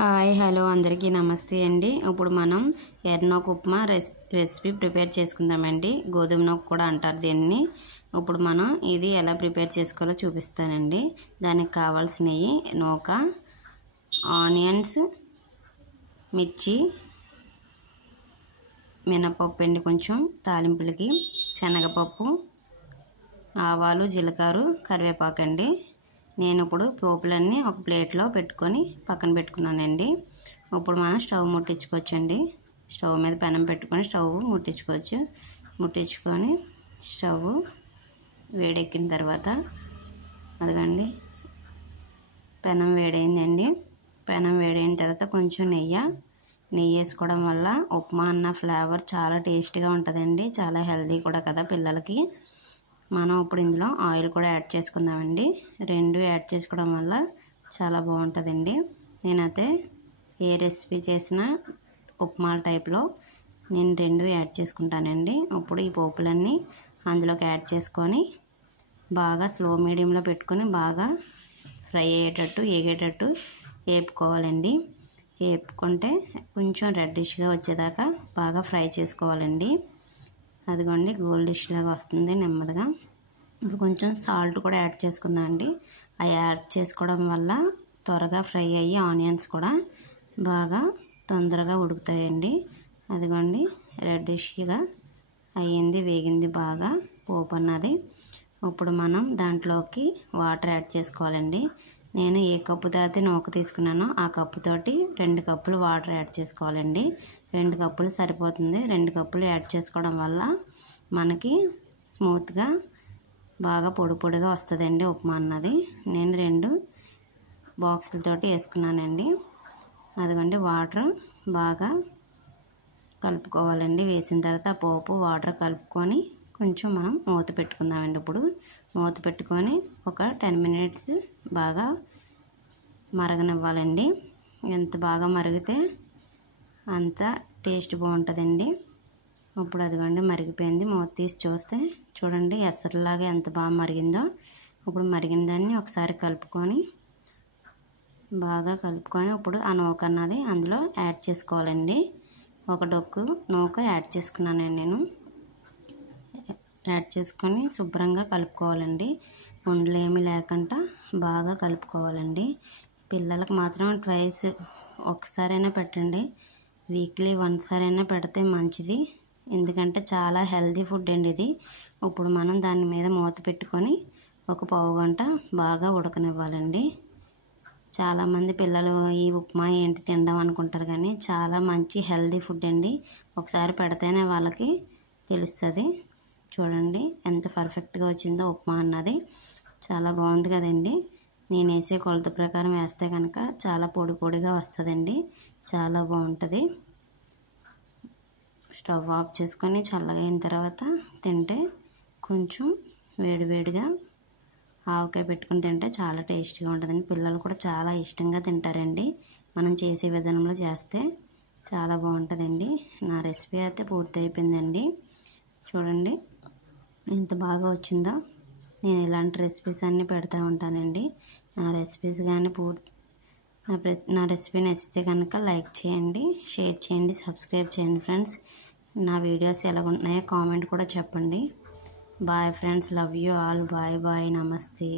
Hi hello అందరికీ నమస్తే అండి. ఇప్పుడు మనం ఎర్రనొక ఉప్మా రెసిపీ ప్రిపేర్ చేసుకుందామండి. గోధుమ నొక్క కూడా అంటారు దీన్ని. ఇప్పుడు మనం ఇది ఎలా ప్రిపేర్ చేసుకోవాలో చూపిస్తానండి. దానికి కావాల్సినవి నూక, ఆనియన్స్, మిర్చి, మినపప్పు అండి, కొంచెం తాలింపులకి శనగపప్పు, ఆవాలు, జీలకర్ర, కరివేపాకు అండి. నేను ఇప్పుడు పోపులన్నీ ఒక ప్లేట్లో పెట్టుకొని పక్కన పెట్టుకున్నానండి. ఇప్పుడు మనం స్టవ్ ముట్టించుకోవచ్చండి. స్టవ్ మీద పెనం పెట్టుకొని స్టవ్ ముట్టించుకొని స్టవ్ వేడెక్కిన తర్వాత అదిగండి పెనం వేడైందండి. పెనం వేడైన తర్వాత కొంచెం నెయ్యి వేసుకోవడం వల్ల ఉప్మా అన్న ఫ్లేవర్ చాలా టేస్టీగా ఉంటుందండి. చాలా హెల్తీ కూడా కదా పిల్లలకి. మనం ఇప్పుడు ఇందులో ఆయిల్ కూడా యాడ్ చేసుకుందామండి. రెండు యాడ్ చేసుకోవడం వల్ల చాలా బాగుంటుందండి. నేనైతే ఏ రెసిపీ చేసినా ఉప్మా టైప్లో నేను రెండు యాడ్ చేసుకుంటానండి. ఇప్పుడు ఈ పోపులన్నీ అందులోకి యాడ్ చేసుకొని బాగా స్లో మీడియంలో పెట్టుకొని బాగా ఫ్రై అయ్యేటట్టు ఏగేటట్టు వేపుకోవాలండి. వేపుకుంటే కొంచెం రెడ్డిష్గా వచ్చేదాకా బాగా ఫ్రై చేసుకోవాలండి. అదిగోండి గోల్డిష్ లాగా వస్తుంది నెమ్మదిగా. ఇప్పుడు కొంచెం సాల్ట్ కూడా యాడ్ చేసుకుందామండి. అవి యాడ్ చేసుకోవడం వల్ల త్వరగా ఫ్రై అయ్యి ఆనియన్స్ కూడా బాగా తొందరగా ఉడుకుతాయండి. అదిగోండి రెడ్డిష్గా అయ్యింది, వేగింది బాగా పోపు అన్నది. ఇప్పుడు మనం దాంట్లోకి వాటర్ యాడ్ చేసుకోవాలండి. నేను ఏ కప్పుతో అయితే నూక తీసుకున్నానో ఆ కప్పుతోటి 2 కప్పులు వాటర్ యాడ్ చేసుకోవాలండి. 2 కప్పులు సరిపోతుంది. 2 కప్పులు యాడ్ చేసుకోవడం వల్ల మనకి స్మూత్గా బాగా పొడి పొడిగా వస్తుందండి ఉప్మా అన్నది. నేను 2 బాక్సులతోటి వేసుకున్నానండి. అదిగోండి వాటర్ బాగా కలుపుకోవాలండి. వేసిన తర్వాత ఆ పోపు వాటర్ కలుపుకొని కొంచెం మనం మూత పెట్టుకుందామండి. ఇప్పుడు మూత పెట్టుకొని ఒక 10 మినిట్స్ బాగా మరగనివ్వాలండి. ఎంత బాగా మరిగితే అంత టేస్ట్ బాగుంటుందండి. ఇప్పుడు అదిగోండి మరిగిపోయింది. మూత తీసి చూస్తే చూడండి ఎసరులాగా ఎంత బాగా మరిగిందో. ఇప్పుడు మరిగిన దాన్ని ఒకసారి బాగా కలుపుకొని ఇప్పుడు ఆ నూక అన్నది అందులో యాడ్ చేసుకోవాలండి. ఒక డొక్కు నూక యాడ్ చేసుకున్నానండి నేను. యాడ్ చేసుకొని శుభ్రంగా కలుపుకోవాలండి. ఉండలు ఏమీ లేకుండా బాగా కలుపుకోవాలండి. పిల్లలకు మాత్రం ట్వైస్ ఒకసారైనా పెట్టండి. వీక్లీ 1 సారైనా పెడితే మంచిది. ఎందుకంటే చాలా హెల్తీ ఫుడ్ అండి ఇది. ఇప్పుడు మనం దాని మీద మూత పెట్టుకొని ఒక పావు గంట బాగా ఉడకనివ్వాలండి. చాలామంది పిల్లలు ఈ ఉప్మా ఏంటి తినడం అనుకుంటారు, కానీ చాలా మంచి హెల్తీ ఫుడ్ అండి. ఒకసారి పెడితేనే వాళ్ళకి తెలుస్తుంది. చూడండి ఎంత పర్ఫెక్ట్గా వచ్చిందో ఉప్మా అన్నది. చాలా బాగుంది కదండి. నేను వేసే కొలత ప్రకారం వేస్తే కనుక చాలా పొడి పొడిగా వస్తుందండి. చాలా బాగుంటుంది. స్టవ్ ఆఫ్ చేసుకొని చల్లగా అయిన తర్వాత తింటే కొంచెం వేడివేడిగా ఆవకాయ పెట్టుకుని తింటే చాలా టేస్టీగా ఉంటుందండి. పిల్లలు కూడా చాలా ఇష్టంగా తింటారండి. మనం చేసే విధానంలో చేస్తే చాలా బాగుంటుందండి. నా రెసిపీ అయితే పూర్తి అయిపోయిందండి. చూడండి ఎంత బాగా వచ్చిందో. నేను ఇలాంటి రెసిపీస్ అన్నీ పెడతా ఉంటానండి. నా రెసిపీస్ కానీ నా రెసిపీ నచ్చితే కనుక లైక్ చేయండి, షేర్ చేయండి, సబ్స్క్రైబ్ చేయండి ఫ్రెండ్స్. నా వీడియోస్ ఎలా ఉంటున్నాయో కామెంట్ కూడా చెప్పండి. Bye friends, love you all. Bye bye, నమస్తే.